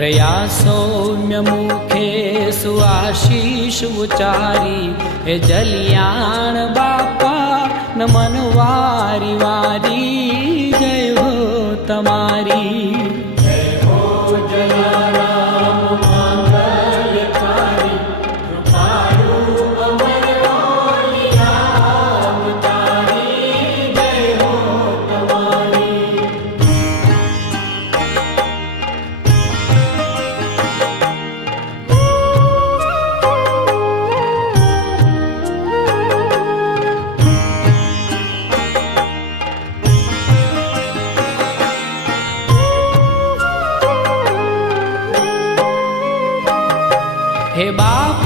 रया सौम्य मुखे सुआशीष उचारी हे जलियाण बापा नमन वारी वारी जय हो तमारी हे बाप